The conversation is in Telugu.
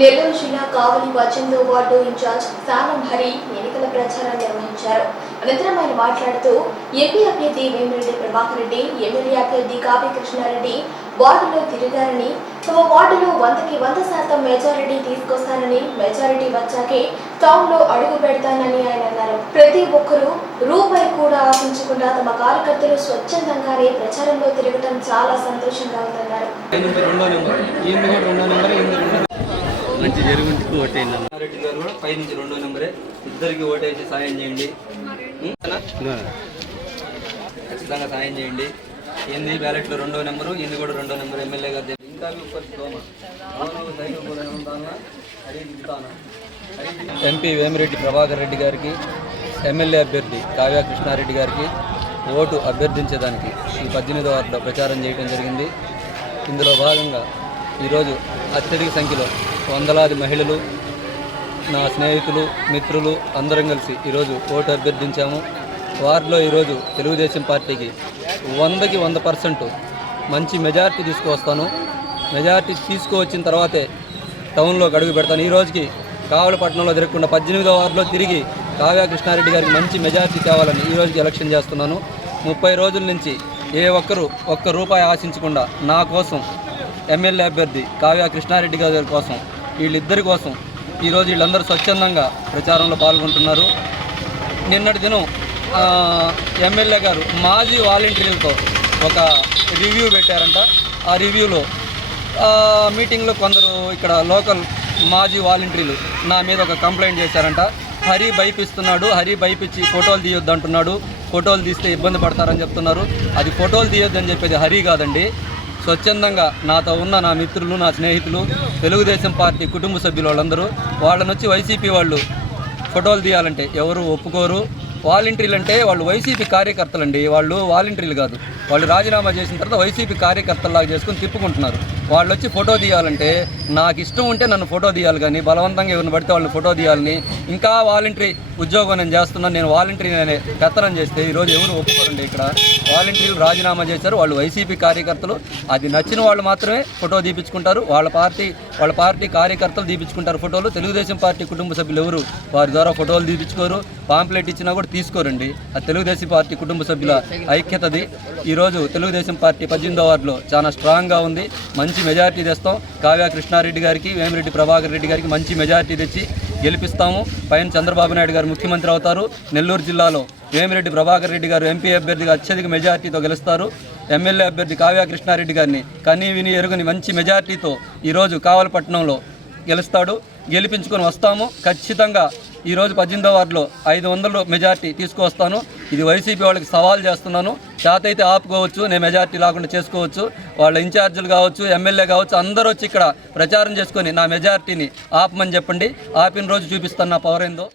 నెల్లూరు జిల్లా కావలి 18వ వార్డు ఇన్ఛార్జ్ సానం హరి ఎన్నికల ప్రచారం నిర్వహించారు. అనంతరం ఆయన మాట్లాడుతూ ఎంపీ అభ్యర్థి వేమిరెడ్డి ప్రభాకర్ రెడ్డి, ఎమ్మెల్యే అభ్యర్థి కావ్య కృష్ణారెడ్డి వార్డులో తిరిగారని, తమ వార్డులో 100% మెజారిటీ తీసుకొస్తానని, మెజారిటీ వచ్చాకే టౌన్ లో అడుగు పెడతానని ఆయన అన్నారు. ప్రతి ఒక్కరూ రూపాయి కూడా ఆశించకుండా తమ కార్యకర్తలు స్వచ్ఛందంగానే ప్రచారంలో తిరగడం చాలా సంతోషంగా ఉందన్నారు. మంచి జరుగుంటూ ఓటేయండి. రెడ్డి గారు కూడా పై నుంచి 2వ నెంబరే, ఇద్దరికి ఓటేసి సాయం చేయండి, ఖచ్చితంగా సాయం చేయండి. ఏంది బ్యాలెట్లో 2వ నెంబరు, ఇది కూడా 2వ నెంబర్ ఎమ్మెల్యే గారు. ఇంకా ఎంపీ వేమిరెడ్డి ప్రభాకర్ రెడ్డి గారికి, ఎమ్మెల్యే అభ్యర్థి కావ్య కృష్ణారెడ్డి గారికి ఓటు అభ్యర్థించేదానికి ఈ 18వ వార్డులో ప్రచారం చేయడం జరిగింది. ఇందులో భాగంగా ఈరోజు అత్యధిక సంఖ్యలో వందలాది మహిళలు, నా స్నేహితులు, మిత్రులు అందరం కలిసి ఈరోజు ఓటు అభ్యర్థించాము. వార్డులో ఈరోజు తెలుగుదేశం పార్టీకి 100కి 100% మంచి మెజారిటీ తీసుకువస్తాను. మెజారిటీ తీసుకువచ్చిన తర్వాతే టౌన్లో అడుగు పెడతాను. ఈ రోజుకి కావలపట్నంలో తిరగకుండా 18వ వార్డులో తిరిగి కావ్య కృష్ణారెడ్డి గారికి మంచి మెజారిటీ తేవాలని ఈ రోజుకి ఎలక్షన్ చేస్తున్నాను. 30 రోజుల నుంచి ఏ ఒక్కరు ఒక్క రూపాయి ఆశించకుండా నా కోసం, ఎమ్మెల్యే అభ్యర్థి కావ్య కృష్ణారెడ్డి గారి కోసం, వీళ్ళిద్దరి కోసం ఈరోజు వీళ్ళందరూ స్వచ్ఛందంగా ప్రచారంలో పాల్గొంటున్నారు. నిన్నటి దినం ఎమ్మెల్యే గారు మాజీ వాలంటీర్లతో ఒక రివ్యూ పెట్టారంట. ఆ రివ్యూలో మీటింగ్లో కొందరు ఇక్కడ లోకల్ మాజీ వాలంటీర్లు నా మీద ఒక కంప్లైంట్ చేశారంట. హరి భయపిస్తున్నాడు, హరి భయపించి ఫోటోలు తీయొద్దు అంటున్నాడు, ఫోటోలు తీస్తే ఇబ్బంది పడతారని చెప్తున్నారు. అది ఫోటోలు తీయొద్దని చెప్పేది హరి కాదండి. స్వచ్ఛందంగా నాతో ఉన్న నా మిత్రులు, నా స్నేహితులు, తెలుగుదేశం పార్టీ కుటుంబ సభ్యులు వాళ్ళని వచ్చి వైసీపీ వాళ్ళు ఫోటోలు తీయాలంటే ఎవరు ఒప్పుకోరు. వాలంటీర్లు అంటే వాళ్ళు వైసీపీ కార్యకర్తలండి, వాళ్ళు వాలంటీర్లు కాదు. వాళ్ళు రాజీనామా చేసిన తర్వాత వైసీపీ కార్యకర్తల్లాగా చేసుకుని తిప్పుకుంటున్నారు. వాళ్ళు వచ్చి ఫోటో తీయాలంటే నాకు ఇష్టం ఉంటే నన్ను ఫోటో తీయాలి, కానీ బలవంతంగా ఎవరిని పడితే వాళ్ళని ఫోటో తీయాలని, ఇంకా వాలంటరీ ఉద్యోగం నేను చేస్తున్నాను, నేను వాలంటరీ అనే పెత్తనం చేస్తే ఈరోజు ఎవరు ఒప్పుకోరండి. ఇక్కడ వాలంటీర్లు రాజీనామా చేశారు, వాళ్ళు వైసీపీ కార్యకర్తలు. అది నచ్చిన వాళ్ళు మాత్రమే ఫోటో తీపించుకుంటారు, వాళ్ళ పార్టీ కార్యకర్తలు తీపించుకుంటారు ఫోటోలు. తెలుగుదేశం పార్టీ కుటుంబ సభ్యులు ఎవరు వారి ద్వారా ఫోటోలు తీపించుకోరు. పాంప్లెట్ ఇచ్చినా కూడా తీసుకోరండి. అది తెలుగుదేశం పార్టీ కుటుంబ సభ్యుల ఐక్యతది. ఈరోజు తెలుగుదేశం పార్టీ 18వ వార్డులో చాలా స్ట్రాంగ్గా ఉంది. మంచి మెజారిటీ తెస్తాం. కావ్య కృష్ణారెడ్డి గారికి, వేమిరెడ్డి ప్రభాకర్ రెడ్డి గారికి మంచి మెజారిటీ తెచ్చి గెలిపిస్తాము. పైన చంద్రబాబు నాయుడు గారు ముఖ్యమంత్రి అవుతారు. నెల్లూరు జిల్లాలో వేమిరెడ్డి ప్రభాకర్ రెడ్డి గారు ఎంపీ అభ్యర్థిగా అత్యధిక మెజారిటీతో గెలుస్తారు. ఎమ్మెల్యే అభ్యర్థి కావ్య కృష్ణారెడ్డి గారిని కనీ విని ఎరుగని మంచి మెజారిటీతో ఈరోజు కావలపట్నంలో గెలుస్తాడు. గెలిపించుకొని వస్తాము. ఖచ్చితంగా ఈరోజు 18వ వార్డులో 500 మెజార్టీ తీసుకువస్తాను. ఇది వైసీపీ వాళ్ళకి సవాల్ చేస్తున్నాను. చేతైతే ఆపుకోవచ్చు, నేను మెజార్టీ లేకుండా చేసుకోవచ్చు. వాళ్ళ ఇన్ఛార్జీలు కావచ్చు, ఎమ్మెల్యే కావచ్చు, అందరూ వచ్చి ఇక్కడ ప్రచారం చేసుకొని నా మెజార్టీని ఆపమని చెప్పండి. ఆపిన రోజు చూపిస్తాను నా పవర్ ఏందో.